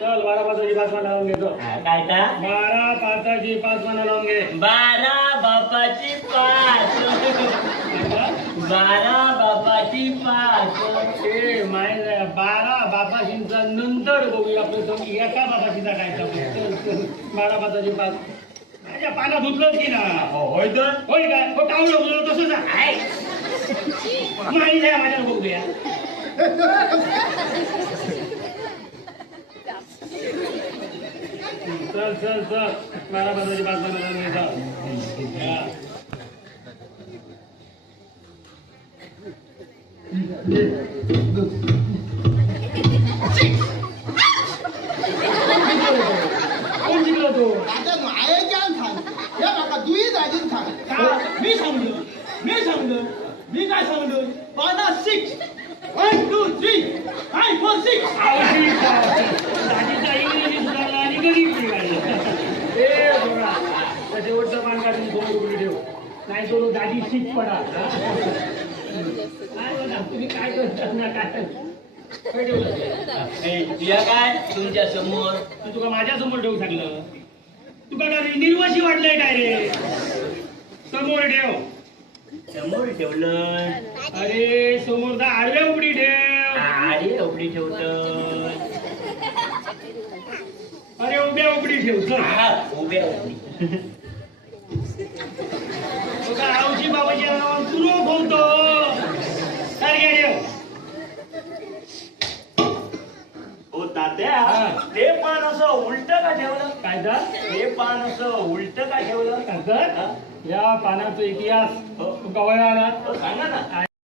चल 12 पाताची 5 माना लावून घेतो. काय का 12 पाताची 5 माना लावून घे. 12 बापाची 5. 12 बापाची 5. ए माय 12 बापाशींचा नंतर बघूया आपलं तो एका बापाशीचा काय चल 12 पाताची 5 माझ्या पाना धुतलं की ना. होय तर होय काय हो टावलं होतं तसंच आहे. नाही नाही माझ्या बघूया. चल चल चल 12 पाताची 5 माना लावून घे. कोण जिंकला तो. आता नायकान सांग हे बघा दुई जागीन सांग मी सांगलं मी काय सांगलं पाना 6 1 2 3 5 4 6 दाजीचा इंग्रजी सुधारला आणि गणित बिघडलं. ए थोडा त्या शेवटचं पान काढून 2 रुपये ठेव नाही तो दाजी शिक पडा. काय बोला तुम्ही काय करतात ना काय ठेवलं तुया काय तुमच्या समोर तू तुका माझ्या समोर ठेवू सांगलं. तुका काय निर्वाशी वाटलंय काय रे. समोर ठेव. समोर ठेवलं. अरे समोर तर आडव्या उघडी ठेव. अरे उघडी ठेवतं. अरे उभ्या उघडी ठेव. चल उभ्या उघडी. तुका आवशी बाबाच्या नावावर तुरो बोलतो. सारख्या ठेव. हो तात्या ते पान असं उलट का ठेवलं. काय तर ते पान असं उलट का ठेवलं. या पानाचा इतिहास तुका वयाला सांगा ना.